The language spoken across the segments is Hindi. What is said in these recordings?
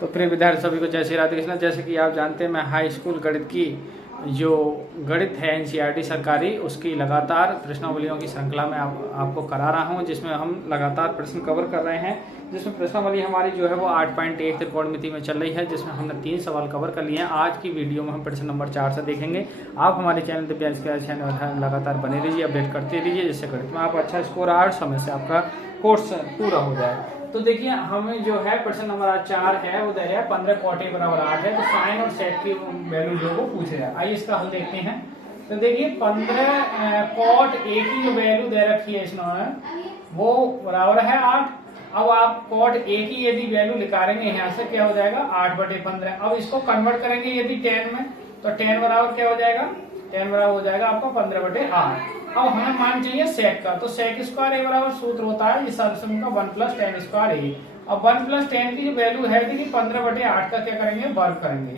तो प्रिय विद्यार्थी सभी को जय श्री राधे कृष्ण। जैसे कि आप जानते हैं, मैं हाई स्कूल गणित की जो गणित है एनसीईआरटी सरकारी, उसकी लगातार प्रश्नावलियों की श्रृंखला में आपको करा रहा हूं, जिसमें हम लगातार प्रश्न कवर कर रहे हैं। जिसमें प्रश्नावली हमारी जो है वो 8.1 त्रिकोणमिति में चल रही है, जिसमें हमने 3 सवाल कवर कर लिए हैं। आज की वीडियो में हम प्रश्न नंबर 4 से देखेंगे। आप हमारे चैनल दिव्यांश के चैनल लगातार बने रहिए, अपडेट करते रहिए, जिससे गणित में आप अच्छा स्कोर आए और समय से आपका कोर्स पूरा हो जाए। तो देखिए, हमें जो है प्रश्न नंबर 4 है वो दे रहा है 15 cot a बराबर 8 है। तो साइन और सेक की वैल्यू जो वो पूछ रहा है। आइए इसका हल देखते हैं। तो देखिए 15 cot a की जो वैल्यू दे रखी है इसने वो बराबर है 8। अब आप cot a की यदि वैल्यू निकालेंगे यहाँ से, क्या हो जाएगा 8/15। अब इसको कन्वर्ट करेंगे यदि 10 में, तो 10 बराबर क्या हो जाएगा, 10 बराबर हो जाएगा आपका 15/8। अब हमें मान चाहिए सेक का, तो सेक स्क्वायर ए बराबर सूत्र होता है इस सर्वसम का 1 + tan स्क्वायर ए। अब 1 + tan की जो वैल्यू है देखिए 15/8 का क्या करेंगे, वर्ग करेंगे,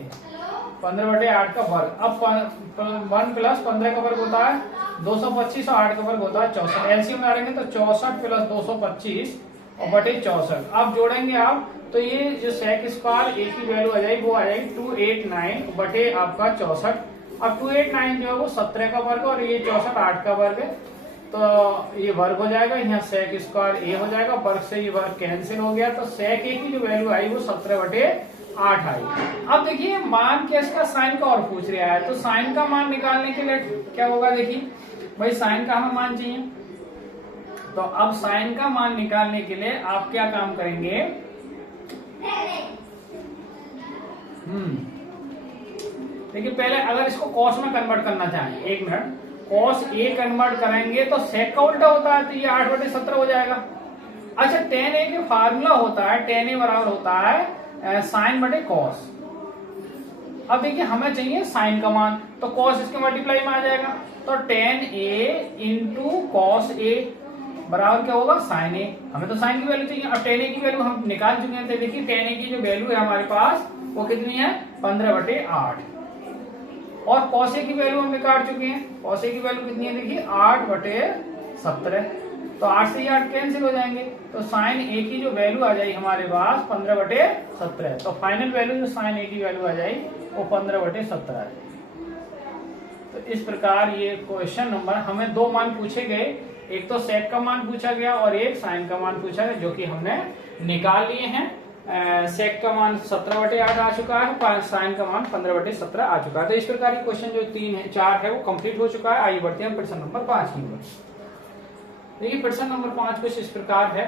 15/8 का वर्ग। अब 1 + 15 का वर्ग होता है 225 और 8 का वर्ग होता है 64। एलसीएम डालेंगे तो 64 + 225 और बटे 64। अब जोड़ेंगे आप तो ये जो सेक स्क्वायर ए की वैल्यू आ जाएगी वो आ जाएगी 289 बटे आपका 64। अब 289 जो है वो 17 का वर्ग और ये 64 8 का वर्ग है, तो ये वर्ग हो जाएगा, यहाँ सेक स्क्वायर ए हो जाएगा, वर्ग से ये वर्ग कैंसिल हो गया। तो सेक ए की जो वैल्यू आई वो 17/8 आई। अब देखिए मान क्या इसका साइन का और पूछ रहा है, तो साइन का मान निकालने के लिए क्या होगा, देखिए भाई साइन का हमें मान चाहिए। तो अब साइन का मान निकालने के लिए आप क्या काम करेंगे, देखिए पहले अगर इसको कॉस में कन्वर्ट करना चाहें, 1 मिनट, कॉस ए कन्वर्ट करेंगे तो सेक का उल्टा होता है, तो ये 8/17 हो जाएगा। अच्छा tan a के फार्मूला होता है, tan a बराबर होता है साइन बटे कॉस। अब देखिए हमें चाहिए साइन का मान, तो कॉस इसके मल्टीप्लाई में आ जाएगा, तो tan a into cos A बराबर क्या होगा, साइन ए। हमें तो साइन की वैल्यू चाहिए। अब tan a की वैल्यू हम निकाल चुके हैं, तो देखिए tan a की जो वैल्यू है हमारे पास वो कितनी है, 15/8। और cos a की वैल्यू हम निकाल चुके हैं, cos a की वैल्यू कितनी है, देखिए 8/17। तो 8 से 8 कैंसिल हो जाएंगे, तो साइन a की जो वैल्यू आ जाएगी हमारे पास 15/17। तो फाइनल वैल्यू जो साइन a की वैल्यू आ जाएगी वो 15/17 आ जाएगी। तो इस प्रकार ये क्वेश्चन नंबर हमें 2 मान पूछे गए, एक तो सेक का मान पूछा गया और एक साइन का मान पूछा गया, जो कि हमने निकाल लिए हैं। सेक का मान 17/8 आ चुका है, साइन का मान 15/17 आ चुका है। तो इस प्रकार क्वेश्चन जो 4 है वो कंप्लीट हो चुका है। आइए बढ़ते हैं प्रश्न नंबर 5 की ओर। देखिए प्रश्न नंबर 5 कुछ इस प्रकार है।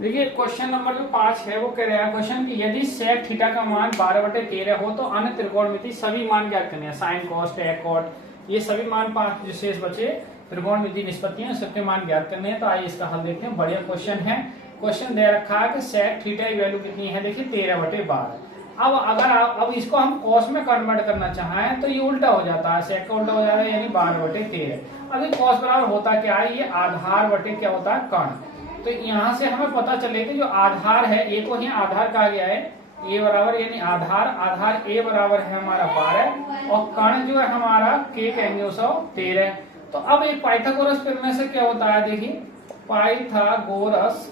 देखिए क्वेश्चन नंबर जो 5 है वो कह रहा है क्वेश्चन कि यदि सेक थीटा का मान 12/13 हो तो अन्य त्रिकोणमिति सभी मान ज्ञात करने हैं। साइन कॉस टेक कॉट ये सभी मान 5 जो शेष बचे त्रिकोणमिति निष्पत्तियां सबके मान ज्ञात करने हैं। तो आइए इसका हल देखते हैं। बढ़िया क्वेश्चन है। क्वेश्चन दे रखा है कि सेक थीटा की वैल्यू कितनी है, देखिए 13/12। अब अगर अब इसको हम कॉस में कन्वर्ट करना चाहें तो ये उल्टा हो जाता है, सेक का उल्टा हो जाता है, यानी 12/13। अभी कॉस बराबर होता क्या है, ये आधार बटे क्या होता है, कर्ण। तो यहाँ से हमें पता चले कि जो आधार है ए को ही आधार कहा गया है, ए बराबर यानी आधार ए बराबर है हमारा 12 और कर्ण जो है हमारा के कहेंगे 13। तो अब एक पाइथागोरस प्रमेय से क्या होता है, देखिए पाइथागोरस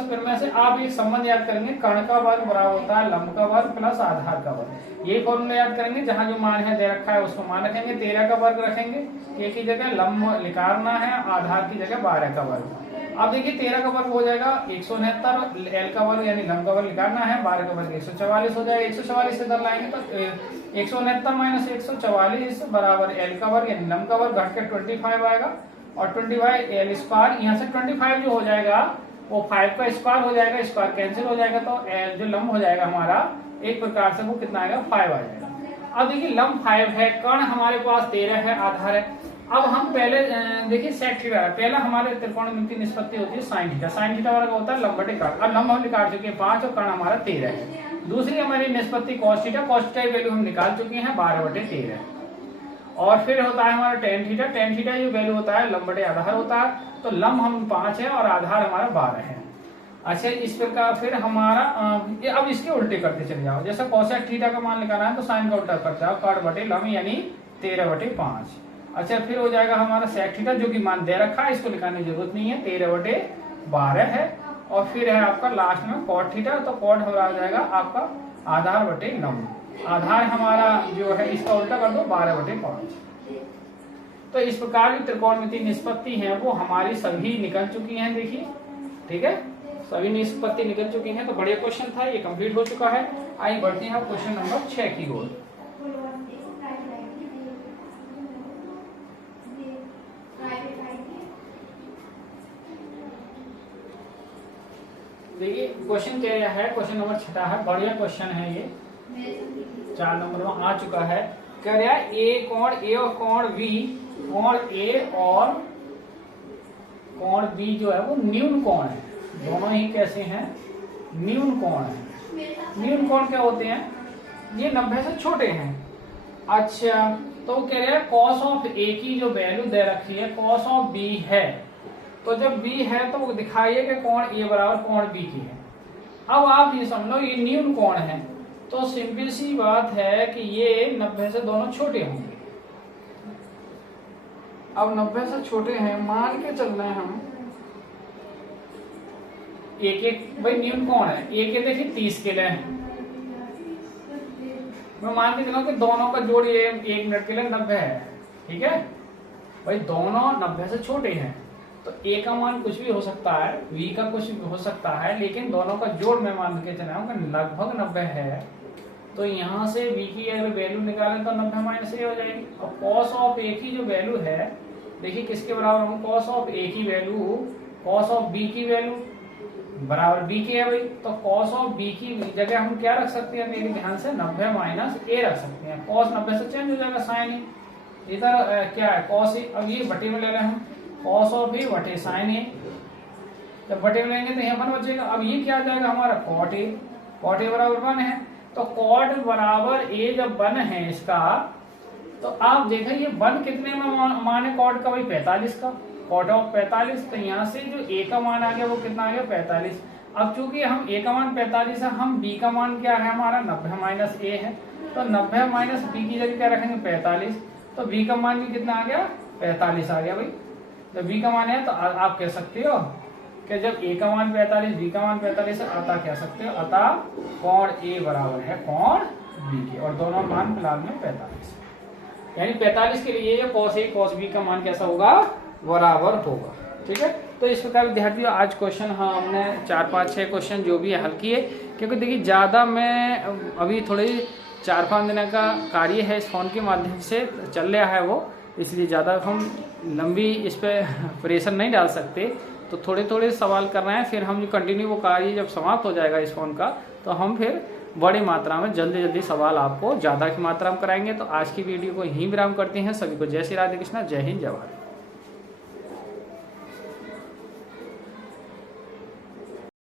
प्रमेय से आप एक संबंध याद करेंगे, कर्ण का वर्ग बराबर होता है लंब का वर्ग प्लस आधार का वर्ग। ये फॉर्मूला याद करेंगे, जहां जो मान है दे रखा है उसको मान रखेंगे, 13 का वर्ग रखेंगे, के की जगह लंब निकालना है, आधार की जगह 12 का वर्ग। अब देखिए 13 का वर्ग हो जाएगा 169, एल का वर्ग यानी लंब का वर्ग निकालना है, 12 का वर्ग 144 हो जाएगा। 144 से इधर लाएंगे तो 169 - 144 बराबर एल का वर्ग यानी लंब का वर्ग घट के 25 आएगा और 25 एल स्क्वायर, यहाँ से 25 जो हो जाएगा वो 5 का स्क्वायर हो जाएगा, स्क्वायर कैंसिल हो जाएगा, तो एल जो लंब हो जाएगा हमारा एक प्रकार से वो कितना आएगा, 5 आ जाएगा। अब देखिए लंब 5 है, कर्ण हमारे पास 13 है, आधार है। अब हम पहले देखिए सेक थीटा, पहला हमारे त्रिकोणमिति निष्पत्ति होती है साइन थीटा। साइन थीटा वर्ग होता है लंब बटे कर्ण। अब लंब हम निकाल चुके हैं 5 और कर्ण हमारा 13 है। दूसरी हमारी निष्पत्ति कॉस थीटा की वैल्यू हम निकाल चुके हैं 12/13। और फिर होता है हमारा टेन थीटा जो वैल्यू होता है लंब बटे आधार होता है। तो लंब हम 5 है और आधार हमारा 12 है। अच्छा, इस प्रकार फिर हमारा अब इसके उल्टे करते चले जाओ। जैसे कोसेक थीटा का मान निकालना है तो साइन का उल्टा करते जाओ, कट बटे लम यानी 13/5। अच्छा, फिर हो जाएगा हमारा सेक थीटा, जो कि मान दे रखा है, इसको निकालने की जरूरत नहीं है, 13/12 है। और फिर है आपका लास्ट में कॉट थीटा, तो कॉट हो जाएगा आपका आधार बटे लम। आधार हमारा जो है इसका उल्टा कर दो, 12/5। तो इस प्रकार की त्रिकोणमितीय निष्पत्ति है वो हमारी सभी निकल चुकी हैं। देखिए, ठीक है, सभी निष्पत्ति निकल चुकी हैं। तो बढ़िया क्वेश्चन था, ये कंप्लीट हो चुका है। आइए बढ़ते हैं क्वेश्चन नंबर 6 की ओर। देखिए क्वेश्चन क्या है, क्वेश्चन नंबर 6 है, बढ़िया क्वेश्चन है ये, 4 नंबर में आ चुका है। कह रहा है ए कोण ए और कोण बी, कोण ए और कोण बी जो है वो न्यून कोण है। दोनों ही कैसे हैं? न्यून कोण है। न्यून कोण क्या होते हैं? ये 90 से छोटे हैं। अच्छा, तो कह रहे हैं कॉस ऑफ ए की जो वैल्यू दे रखी है कॉस ऑफ बी है, तो जब बी है तो वो दिखाइए कि कोण ए बराबर कोण बी की है। अब आप ये समझ लो ये न्यून कोण है, तो सिंपल सी बात है कि ये 90 से दोनों छोटे होंगे। अब 90 से छोटे हैं, मान के चल रहे हैं हम एक भाई न्यून कोण है, एक देखिए 30 के लिए, मैं मान के चलूं कि दोनों का जोड़ ये 1 मिनट के लिए 90 है। ठीक है भाई, दोनों 90 से छोटे हैं, तो ए का मान कुछ भी हो सकता है, बी का कुछ भी हो सकता है, लेकिन दोनों का जोड़ मैं मान के चला हूं कि लगभग 90 है। तो यहाँ से बी की अगर वैल्यू निकालें तो 90 माइनस ए हो जाएगी। और कॉस ऑफ ए की जो वैल्यू है, देखिए किसके बराबर हूँ, कॉस ऑफ ए की वैल्यू कॉस ऑफ बी की वैल्यू बराबर बी की है भाई। तो कॉस ऑफ बी की जगह हम क्या रख सकते हैं, मेरे ध्यान से 90 माइनस ए रख सकते हैं। कॉस 90 से चेंज हो जाएगा साइन ए, इधर क्या है कॉस ए, अब ये बटे में ले रहे हैं हम, कॉस ऑफ ए बटे साइन ए, जब बटे में लेंगे तो यहाँ 1 बचेगा। अब ये क्या आ जाएगा हमारा कॉट ए, कॉट ए बराबर 1 है। तो कॉट बराबर ए जब 1 है इसका, तो आप देखिए ये 1 कितने में माने कॉट का भाई 45 का, कॉट ऑफ 45। तो यहाँ से जो ए का मान आ गया वो कितना आ गया 45। अब चूंकि हम ए का मान 45 है, हम बी का मान क्या है हमारा 90 माइनस ए है, तो 90 माइनस बी की जगह क्या रखेंगे 45। तो बी का मान भी कितना आ गया 45 आ गया भाई। तो बी का मान है तो आप कह सकते हो कि जब ए का मान 45 बी का मान 45 है, अतः कह सकते हो अतः कोण ए बराबर है कोण बी के, और दोनों मान फिलहाल में 45, यानी 45 के लिए कॉस ए कॉस बी का मान कैसा होगा, बराबर होगा। ठीक है, तो इस प्रकार विद्यार्थियों आज क्वेश्चन हमने 4, 5, 6 क्वेश्चन जो भी है हल किए, क्योंकि देखिए ज़्यादा मैं अभी थोड़े 4-5 दिन का कार्य है इस फोन के माध्यम से चल रहा है वो, इसलिए ज़्यादा हम लंबी इस पर प्रेशर नहीं डाल सकते। तो थोड़े थोड़े सवाल कर रहे हैं, फिर हम कंटिन्यू वो कार्य जब समाप्त हो जाएगा इस फोन का, तो हम फिर बड़ी मात्रा में जल्दी जल्दी सवाल आपको ज़्यादा की मात्रा में कराएंगे। तो आज की वीडियो को यहीं विराम करते हैं। सभी को जय श्री राधे कृष्णा, जय हिंद, जय भारत।